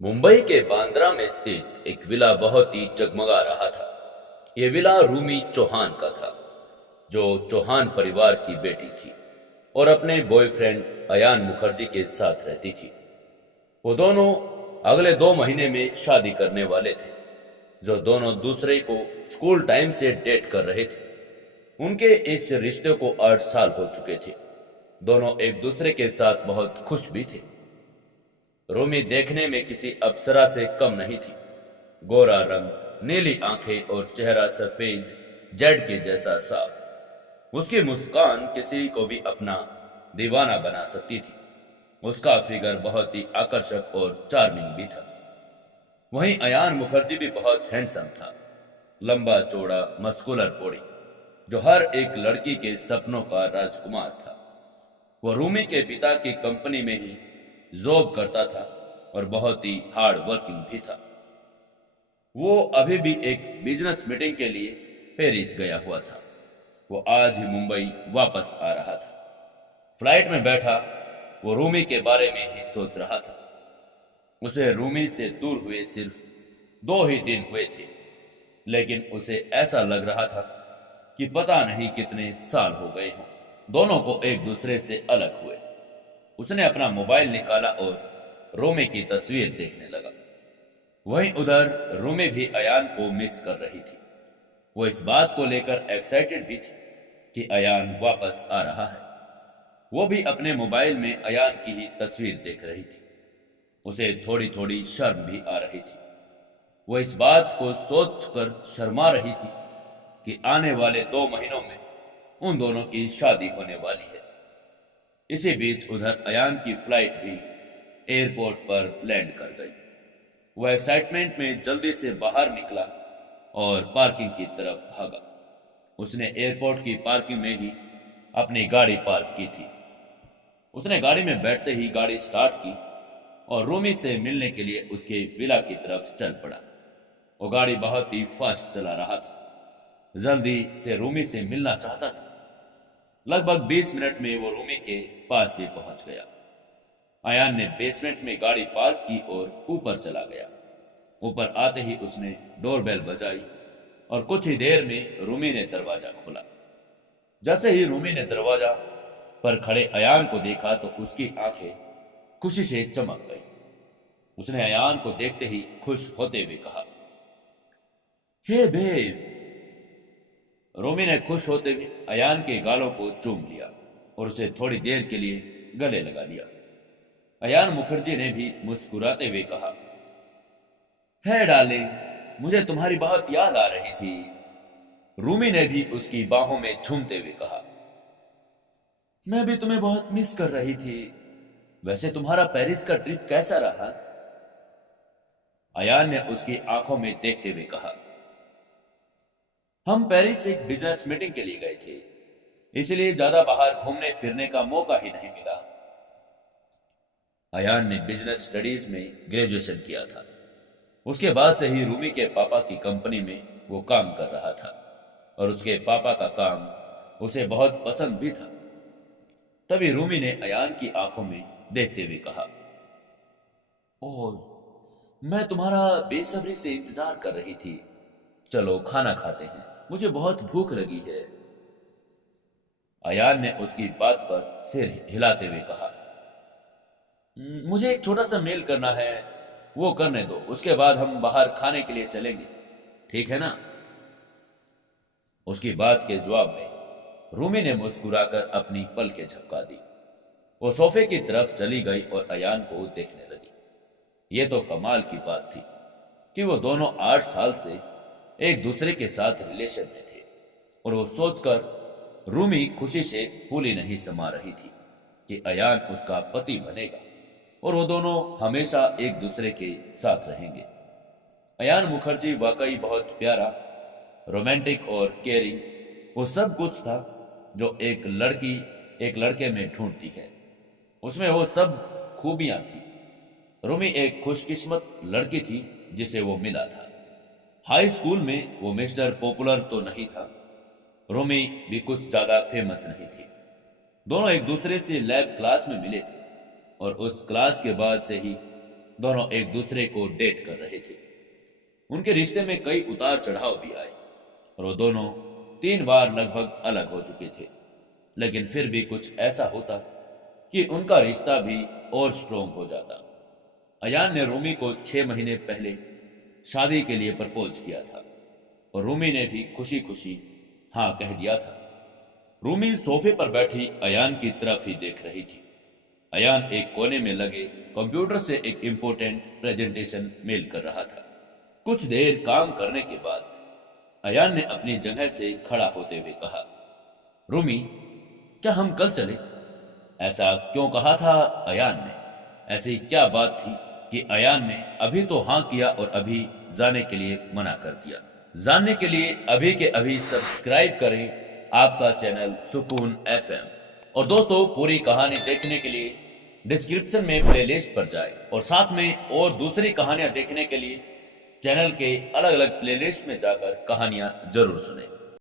मुंबई के बांद्रा में स्थित एक विला बहुत ही जगमगा रहा था। यह विला रूमी चौहान का था, जो चौहान परिवार की बेटी थी और अपने बॉयफ्रेंड अयान मुखर्जी के साथ रहती थी। वो दोनों अगले 2 महीने में शादी करने वाले थे, जो दोनों दूसरे को स्कूल टाइम से डेट कर रहे थे। उनके इस रिश्ते को 8 साल हो चुके थे। दोनों एक दूसरे के साथ बहुत खुश भी थे। रोमी देखने में किसी अप्सरा से कम नहीं थी। गोरा रंग, नीली आंखें और चेहरा सफेद जेड के जैसा साफ। उसकी मुस्कान किसी को भी अपना दीवाना बना सकती थी। उसका फिगर बहुत ही आकर्षक और चार्मिंग भी था। वहीं अयान मुखर्जी भी बहुत हैंडसम था। लंबा चौड़ा मस्कुलर बॉडी, जो हर एक लड़की के सपनों का राजकुमार था। वो रूमी के पिता की कंपनी में ही जॉब करता था और बहुत ही हार्ड वर्किंग भी था। वो अभी भी एक बिजनेस मीटिंग के लिए पेरिस गया हुआ था। वो आज ही मुंबई वापस आ रहा था। फ्लाइट में बैठा वो रूमी के बारे में ही सोच रहा था। उसे रूमी से दूर हुए सिर्फ 2 ही दिन हुए थे, लेकिन उसे ऐसा लग रहा था कि पता नहीं कितने साल हो गए हों दोनों को एक दूसरे से अलग हुए। उसने अपना मोबाइल निकाला और रोमे की तस्वीर देखने लगा। वहीं उधर रोमे भी अयान को मिस कर रही थी। वो इस बात को लेकर एक्साइटेड भी थी कि अयान वापस आ रहा है। वो भी अपने मोबाइल में अयान की ही तस्वीर देख रही थी। उसे थोड़ी थोड़ी शर्म भी आ रही थी। वो इस बात को सोचकर शर्मा रही थी कि आने वाले 2 महीनों में उन दोनों की शादी होने वाली है। इसी बीच उधर अयान की फ्लाइट भी एयरपोर्ट पर लैंड कर गई। वह एक्साइटमेंट में जल्दी से बाहर निकला और पार्किंग की तरफ भागा। उसने एयरपोर्ट की पार्किंग में ही अपनी गाड़ी पार्क की थी। उसने गाड़ी में बैठते ही गाड़ी स्टार्ट की और रूमी से मिलने के लिए उसके विला की तरफ चल पड़ा। वो गाड़ी बहुत ही फास्ट चला रहा था, जल्दी से रूमी से मिलना चाहता था। लगभग 20 मिनट में वो रूमी के पास भी पहुंच गया। अयान ने बेसमेंट में गाड़ी पार्क की और ऊपर चला गया। ऊपर आते ही उसने डोरबेल बजाई और कुछ ही देर में रूमी ने दरवाजा खोला। जैसे ही रूमी ने दरवाजा पर खड़े अयान को देखा तो उसकी आंखें खुशी से चमक गई। उसने अयान को देखते ही खुश होते हुए कहा, हे बेब। रोमी ने खुश होते हुए अयान के गालों को चूम लिया और उसे थोड़ी देर के लिए गले लगा लिया। अयान मुखर्जी ने भी मुस्कुराते हुए कहा, है डार्लिंग, मुझे तुम्हारी बहुत याद आ रही थी। रूमी ने भी उसकी बाहों में झूमते हुए कहा, मैं भी तुम्हें बहुत मिस कर रही थी। वैसे तुम्हारा पेरिस का ट्रिप कैसा रहा? अयान ने उसकी आंखों में देखते हुए कहा, हम पेरिस एक बिजनेस मीटिंग के लिए गए थे, इसलिए ज्यादा बाहर घूमने फिरने का मौका ही नहीं मिला। अयान ने बिजनेस स्टडीज में ग्रेजुएशन किया था। उसके बाद से ही रूमी के पापा की कंपनी में वो काम कर रहा था और उसके पापा का काम उसे बहुत पसंद भी था। तभी रूमी ने अयान की आंखों में देखते हुए कहा, ओह, मैं तुम्हारा बेसब्री से इंतजार कर रही थी। चलो खाना खाते हैं, मुझे बहुत भूख लगी है। अयान ने उसकी बात पर सिर हिलाते हुए कहा, मुझे एक छोटा सा मेल करना है, वो करने दो, उसके बाद हम बाहर खाने के लिए चलेंगे, ठीक है ना? उसकी बात के जवाब में रूमी ने मुस्कुराकर अपनी पलकें झपका दी। वो सोफे की तरफ चली गई और अयान को देखने लगी। ये तो कमाल की बात थी कि वो दोनों 8 साल से एक दूसरे के साथ रिलेशन में थे और वो सोचकर रूमी खुशी से फूली नहीं समा रही थी कि अयान उसका पति बनेगा और वो दोनों हमेशा एक दूसरे के साथ रहेंगे। अयान मुखर्जी वाकई बहुत प्यारा, रोमांटिक और केयरिंग, वो सब कुछ था जो एक लड़की एक लड़के में ढूंढती है। उसमें वो सब खूबियां थी। रूमी एक खुशकिस्मत लड़की थी जिसे वो मिला था। हाई स्कूल में वो मिस्टर पॉपुलर तो नहीं था, रूमी भी कुछ ज्यादा फेमस नहीं थी। दोनों एक दूसरे से लैब क्लास में मिले थे और उस क्लास के बाद से ही दोनों एक दूसरे को डेट कर रहे थे। उनके रिश्ते में कई उतार चढ़ाव भी आए और वो दोनों 3 बार लगभग अलग हो चुके थे, लेकिन फिर भी कुछ ऐसा होता कि उनका रिश्ता भी और स्ट्रोंग हो जाता। अयान ने रूमी को 6 महीने पहले शादी के लिए प्रपोज किया था और रूमी ने भी खुशी खुशी हाँ कह दिया था। रूमी सोफे पर बैठी अयान की तरफ ही देख रही थी। अयान एक कोने में लगे कंप्यूटर से एक इम्पोर्टेंट प्रेजेंटेशन मेल कर रहा था। कुछ देर काम करने के बाद अयान ने अपनी जगह से खड़ा होते हुए कहा, रूमी, क्या हम कल चले? ऐसा क्यों कहा था अयान ने? ऐसी क्या बात थी कि अयान ने अभी तो हाँ किया और अभी जाने के लिए मना कर दिया? जानने के लिए अभी के अभी सब्सक्राइब करें आपका चैनल सुकून एफएम। और दोस्तों, पूरी कहानी देखने के लिए डिस्क्रिप्शन में प्लेलिस्ट पर जाएं और साथ में और दूसरी कहानियां देखने के लिए चैनल के अलग अलग प्लेलिस्ट में जाकर कहानियां जरूर सुनें।